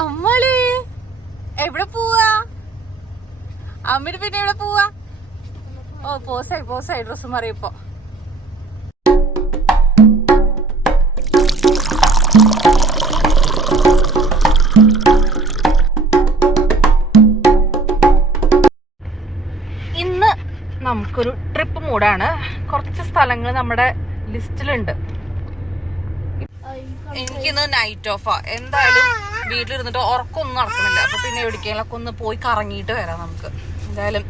അമ്മള് എവിടെ പോവാ? അമ്മര് പിന്നെ എവിടെ പോവാ? ഓ പോസായി ഡ്രസ് മാറിയപ്പോ. ഇന്ന് നമുക്കൊരു ട്രിപ്പ് മൂടാണ്. കുറച്ച് സ്ഥലങ്ങൾ നമ്മുടെ ലിസ്റ്റിലുണ്ട്. എനിക്കിന്ന് നൈറ്റ് ഓഫാ. എന്തായാലും വീട്ടിലിരുന്നിട്ട് ഉറക്കമൊന്നും നടക്കണില്ല. അപ്പൊ പിന്നെ എവിടേക്കെങ്കിലൊക്കെ ഒന്ന് പോയി കറങ്ങിയിട്ട് വരാം നമുക്ക്. എന്തായാലും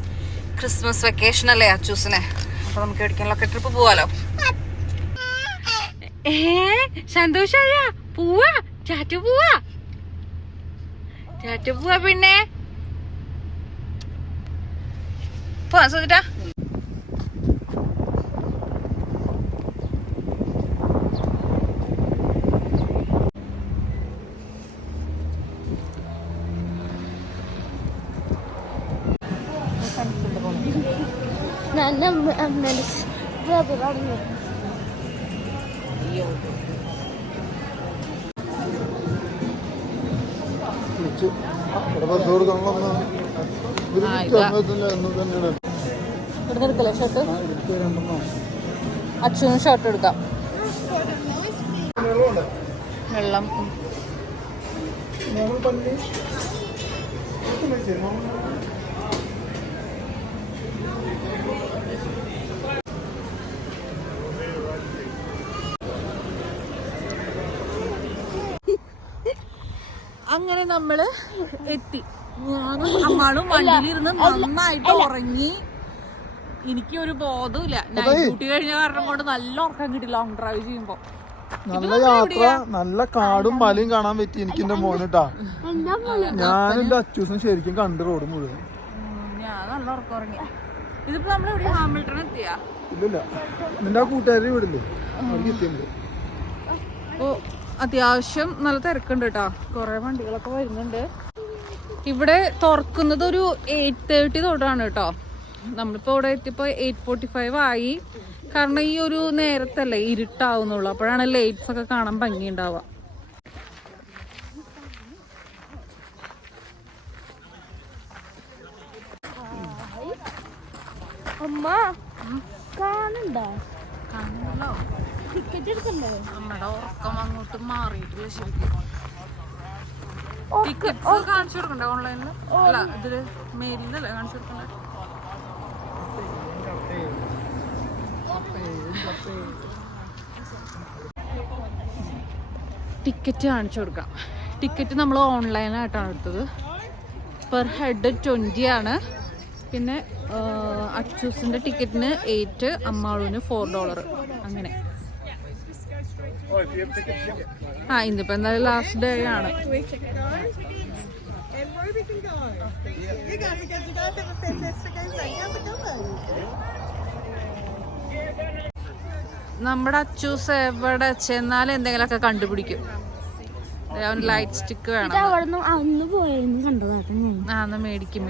ക്രിസ്മസ് വെക്കേഷൻ അല്ലേ അച്ചൂസിനെ. അപ്പൊ നമുക്ക് എവിടേക്കെങ്കിലൊക്കെ ട്രിപ്പ് പോവാലോ. സന്തോഷായ പോവാ? ചാറ്റ പോവാ പിന്നെ പോവാ സുധിട്ടാ. എടുക്കല്ലേ ഷർട്ട്? അച്ഛനും ഷർട്ട് എടുക്കാം. വെള്ളം അങ്ങനെ നമ്മള് എത്തി. ഞാനും അമ്മാളും വണ്ടിയിലിരുന്ന് നന്നായിട്ട് ഉറങ്ങി. എനിക്ക് ഒരു ബോധമില്ല. നൈറ്റ് ഡ്യൂട്ടി കഴിഞ്ഞ കാരണം കൊണ്ട് നല്ല ഉറക്കം കിട്ടി. ലോങ് ഡ്രൈവ് ചെയ്യുമ്പോ നല്ല യാത്ര, നല്ല കാടും മലയും കാണാൻ പറ്റി എനിക്ക്. എന്റെ മോനിട്ടാ ഞാനും എന്റെ അച്ചൂസും ശരിക്കും കണ്ട് റോഡ് മുഴുവൻ. ഞാൻ നല്ല ഉറക്കം ഉറങ്ങി. ഇതിപ്പോ നമ്മളെവിടെ ഹാമിൽട്ടൺ എത്തിയാ? ഇല്ലില്ല, നിന്റെ ആ കൂട്ടുകാരി വിടില്ലേ അവർക്ക് എത്തിയുണ്ട്. ഓ അത്യാവശ്യം നല്ല തിരക്കുണ്ട് കേട്ടോ. കുറെ വണ്ടികളൊക്കെ വരുന്നുണ്ട്. ഇവിടെ തുറക്കുന്നത് ഒരു 8:30 തൊട്ടാണ് കേട്ടോ. നമ്മളിപ്പോ ഇവിടെ എത്തിയപ്പോ 8:45 ആയി. കാരണം ഈ ഒരു നേരത്തല്ലേ ഇരുട്ടാവുന്നുള്ളൂ. അപ്പോഴാണ് ലൈറ്റ്സ് ഒക്കെ കാണാൻ ഭംഗി ഉണ്ടാവുക. നമ്മുടെ ഉറക്കം അങ്ങോട്ട് മാറിയിട്ടില്ല ശരിക്കും. ടിക്കറ്റ് കാണിച്ചു കൊടുക്കണ്ടേ ഓൺലൈനില്? അല്ല ഇതില് മെയിലിലല്ലേ കാണിച്ചു കൊടുക്കണ്ടേ? ടിക്കറ്റ് കാണിച്ചു കൊടുക്കാം. ടിക്കറ്റ് നമ്മൾ ഓൺലൈനായിട്ടാണ് എടുത്തത്. പെർ ഹെഡ് 20 ആണ്. പിന്നെ അച്ചൂസിന്റെ ടിക്കറ്റിന് 8, അമ്മാളൂന് $4 അങ്ങനെ. ഇന്നിപ്പോ എന്തായാലും ലാസ്റ്റ് ഡേ ആണ്. നമ്മുടെ അച്ചൂസ് എവിടെ ചെന്നാലും എന്തെങ്കിലുമൊക്കെ കണ്ടുപിടിക്കും. അവന് ലൈറ്റ് സ്റ്റിക്ക് വേണം. എന്നാ മേടിക്കും.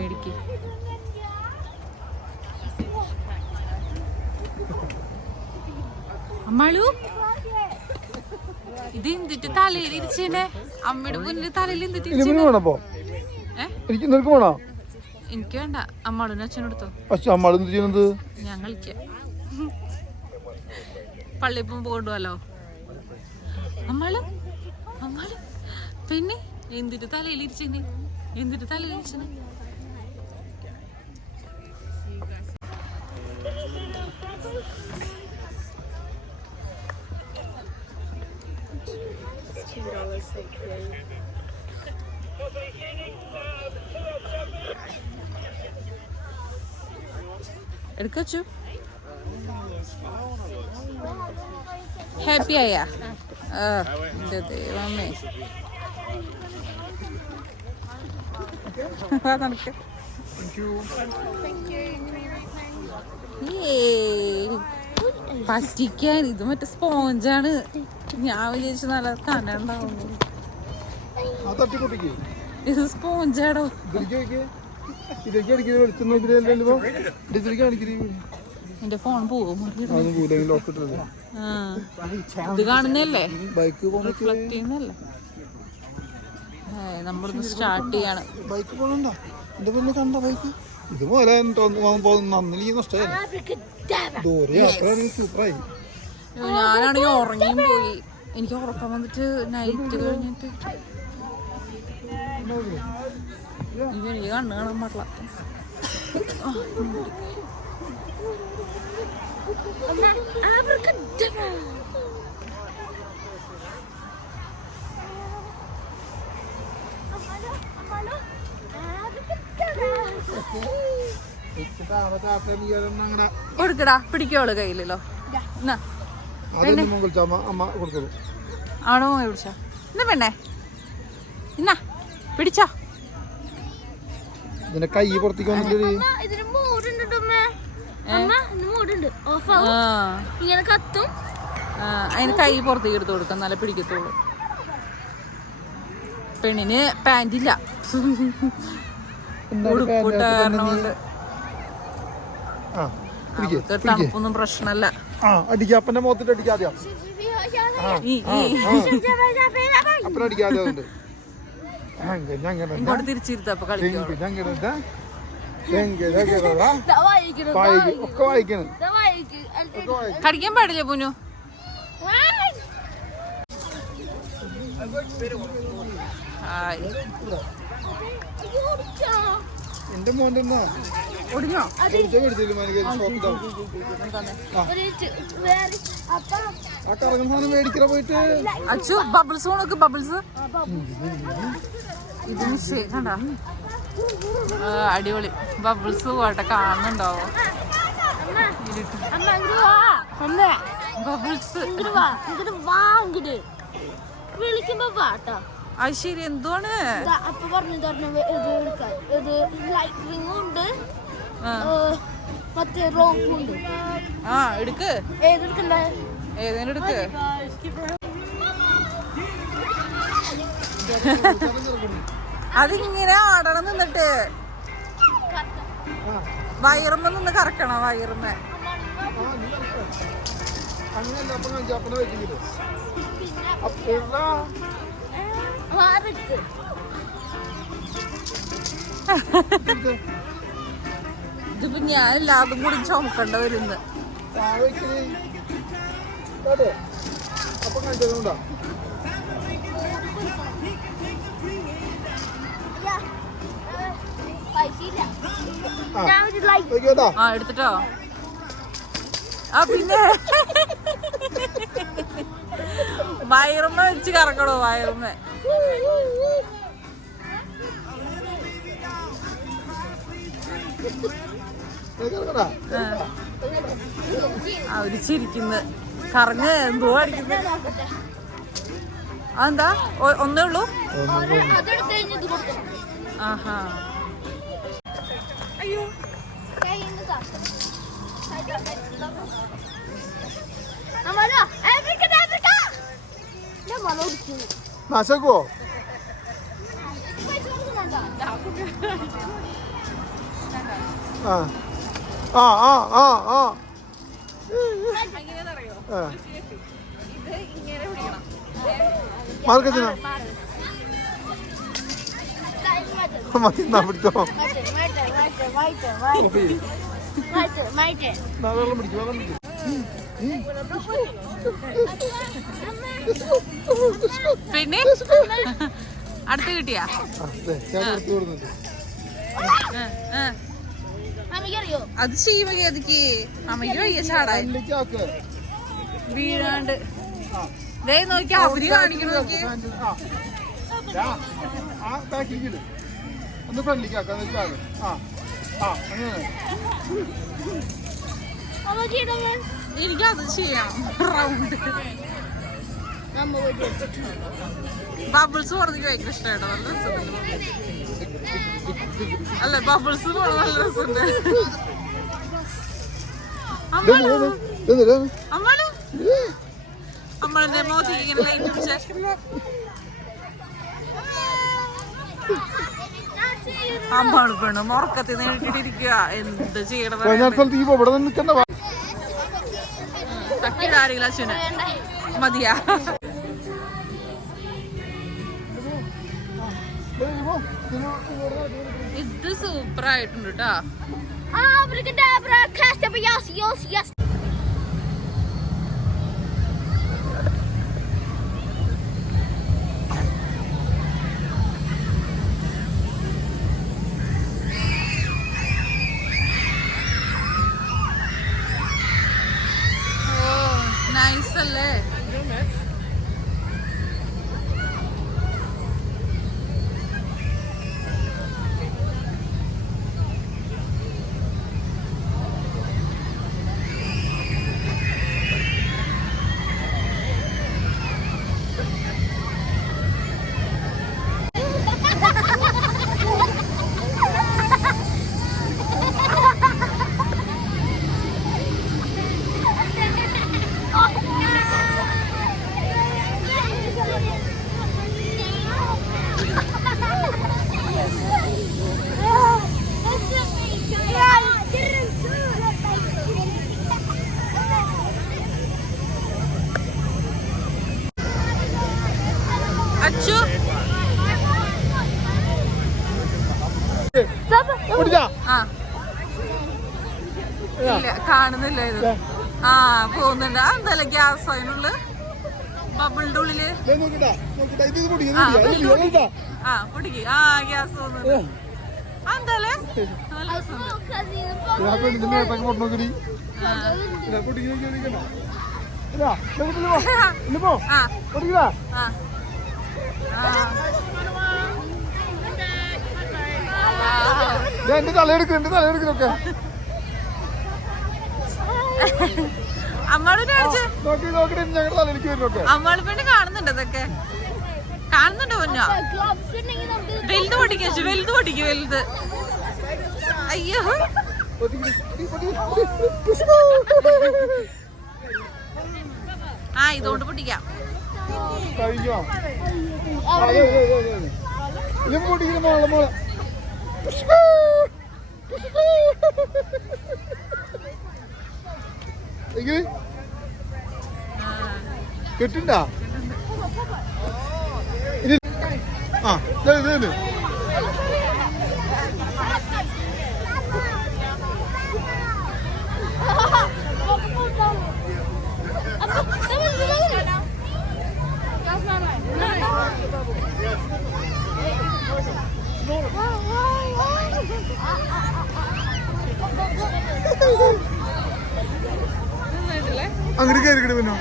അമ്മാളു ഇത് എന്തിട്ട് തലയിൽ ഇരിച്ചേ? അമ്മയുടെ മുന്നിൽ തലയിൽ എന്തിട്ട്? എനിക്ക് വേണ്ട. അമ്മാളും അച്ഛനെടുത്തോ. ഞാൻ കളിക്കാം. പള്ളി പോകുമ്പോ കൊണ്ടുപോലോ. അമ്മാള് പിന്നെ എന്തിട്ട് തലയിൽ ഇരിച്ചേ? എടുക്കച്ചു. ഹാപ്പി ആയാ? ദൈവമേ. പറ്റിക്കാൻ ഇത് മറ്റേ സ്പോഞ്ചാണ്. ഞാൻ വിചാരിച്ചു നല്ല കനുണ്ടാവുന്നു. ഇത് സ്പോഞ്ചാടോ. എന്റെ ഫോൺ പോവും. ലോക്ക് ഇട്ടത് ഇത് കാണുന്നല്ലേ, ബൈക്ക് റിഫ്ലക്ട് ചെയ്യുന്നല്ലേ. നമ്മളിന്ന് സ്റ്റാർട്ട് ചെയ്യാണ്. ബൈക്ക് പോകണ്ട എന്റെ പിന്നെ കണ്ട ബൈക്ക് ഇതുപോലെ നന്നിലേക്ക് നഷ്ടമായി. ദൂരെ യാത്ര സൂപ്പറായി. ഞാനാണെങ്കിൽ ഉറങ്ങിയും പോയി. എനിക്ക് ഉറക്കം വന്നിട്ട് നൈറ്റ് കഴിഞ്ഞിട്ട് എനിക്ക് കണ്ണ് കാണാൻ പാടില്ല. കൊടുക്കടാ, പിടിക്കോള് കയ്യിലല്ലോ. ആണോ പിടിച്ച എന്നാ പെണ്ണേ, എന്നാ പിടിച്ചോ. ഇതിന്റെ കൈ പുറത്തേക്ക് വന്നിട്ട് അതിന് കൈ പുറത്തേക്ക് എടുത്ത് കൊടുക്കാം, നല്ല പിടിക്കത്തുള്ളൂ. പെണ്ണിന് പാൻറ്റില്ല, ഉടുപ്പിട്ടാരണമുണ്ട്. തണുപ്പൊന്നും പ്രശ്നമല്ല. അപ്പന്റെ മുഖത്തിട്ട് അടിക്കാതെ ഇങ്ങോട്ട് തിരിച്ചിരുത്തപ്പോ കളിക്കും. ഒക്കെ വായിക്കണം. കടിക്കാൻ പാടില്ല പൂനു. എന്റെ മോന്റെ ഒടിഞ്ഞോ? മേടിക്കല പോയിട്ട് അച്ചു ബബിൾസ് നോക്ക്, ബബിൾസ്. ഇതിന് കണ്ടാ അടിപൊളി ബബിൾസ് പോട്ടെ, കാണുന്നുണ്ടാവോ ബബിൾസ്? അത് ശരി, എന്തുവാണ്? ആ എടുക്ക്, ഏതേലും എടുക്ക്. അതിങ്ങനെ ആടണം നിന്നിട്ട് വയറുമ്പോ നിന്ന് കറക്കണം. വയറുമ്പ ഇതിപ്പോ ഞാൻ എല്ലാതും കൂടി ചുമക്കണ്ട വരുന്നു. ആ എടുത്തിട്ടോ. ആ പിന്നെ വയറുമ്മ വെച്ച് കറക്കണോ? വയറുമ്മ അവര് ചിരിക്കുന്നു. കറങ്ങ് എന്തോ അടിക്കുന്നു. അതെന്താ ഒന്നേ ഉള്ളൂ? ആഹാ. അയ്യോ നാശക്കോ? ആ ആ ആ ആ ആ മാർക്കറ്റിനാ മതി എന്നാ പിടിച്ചോ. വെള്ളം പിടിക്കും, വെള്ളം പിടിക്കും. പിന്നെ അടുത്ത് കിട്ടിയാ? അത് ചെയ്യുമതി. അതിക്ക് അമ്മയ്ക്ക് വയ്യ ചാടാൻ, വീഴാണ്ട്. ദേ നോക്കി അവര് കാണിക്കണ നോക്കി. ഒന്ന് ഫ്രണ്ട്ലിക്കാക്കാം. എനിക്കത് ചെയ്യാം. റൗണ്ട് ബബിൾസ് പോണത് ഭയങ്കര ഇഷ്ടമായിട്ടോ. നല്ല രസമുണ്ട്. അല്ല ബബിൾസ് പോണ നല്ല രസമുണ്ട്. അമ്മളെ മോത്തേക്ക് ഇങ്ങനെ ലൈറ്റ് പിടിച്ച അമ്മാണ് പെണ്ണു ഉറക്കത്തിൽ നേരിട്ടിരിക്കുക. എന്ത് ചെയ്യണം? സൈഡ് ആരെങ്കിലും അച്ഛന് മതിയാ. ഇത് സൂപ്പർ ആയിട്ടുണ്ട് കേട്ടോ. നൈസ് അല്ലേ? അച്ചു ഇല്ല കാണുന്നില്ല ഇത്. ആ പോകുന്നുണ്ട്. എന്തായാലും ഗ്യാസ് അതിനുള്ളിൽ ബബിളിന്റെ ഉള്ളില് പൊടിക്ക്. ആ ഗ്യാസ് പോകുന്നുണ്ട്. എന്തായാലും എന്റെ തലയെടുക്കുന്നൊക്കെ അമ്മള് പെണ്ണ് കാണുന്നുണ്ട്. ഇതൊക്കെ കാണുന്നുണ്ട്. പൊന്നോ വലുത് പൊടിക്കു. വലുത്. അയ്യോ ആ ഇതുകൊണ്ട് പൊട്ടിക്കാം. കെട്ടിണ്ടാ ആ അങ്ങനെ കയറിക്കണ പിന്നെ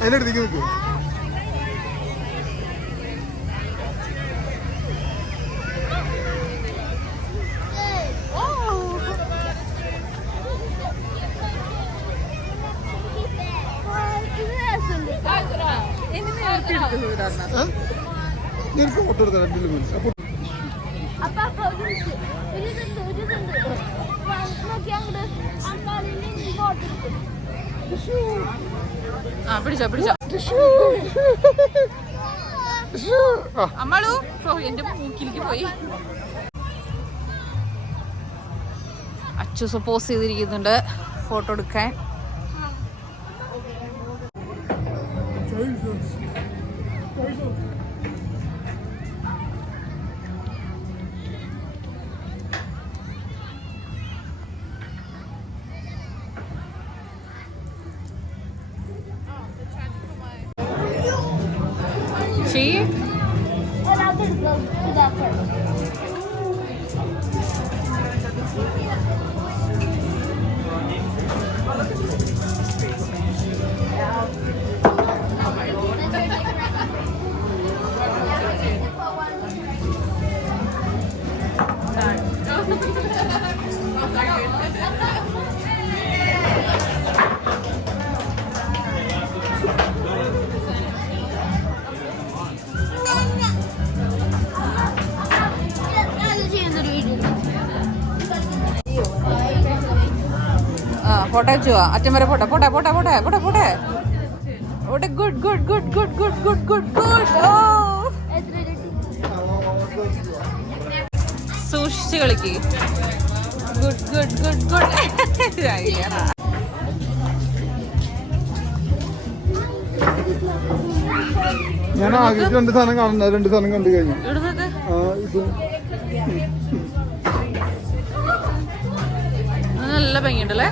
അതിനടുത്തേക്ക് നോക്കൂ. ഞാൻ ഫോട്ടോ എടുത്ത രണ്ടിൽ പോയി. പിടിച്ചോ അമ്മളു. എന്റെ മൂക്കിലേക്ക് പോയി. അച്ചു സപ്പോസ് ചെയ്തിരിക്കുന്നുണ്ട് ഫോട്ടോ എടുക്കാൻ. See? ഫോട്ടോ വെച്ചു അച്ഛൻ വരെ പോട്ടെ പോട്ടെ പോട്ടെ പോട്ടെ പോട്ടെ പോട്ടെ പോട്ടെ. Good good good good good good good good. ഓ സൂക്ഷിച്ച് കളിക്ക്. Good good good good. ഞാൻ ആകെ 2 സാധനം കാണുന്നത് 2 സാധനം കണ്ടു കഴിഞ്ഞു. ഇവിടുന്നൊക്കെ ഇത് നല്ല ഭംഗിയുണ്ടല്ലേ.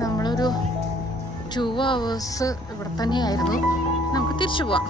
നമ്മളൊരു 2 hours ഇവിടെ തന്നെയായിരുന്നു. നമുക്ക് തിരിച്ചു പോവാം.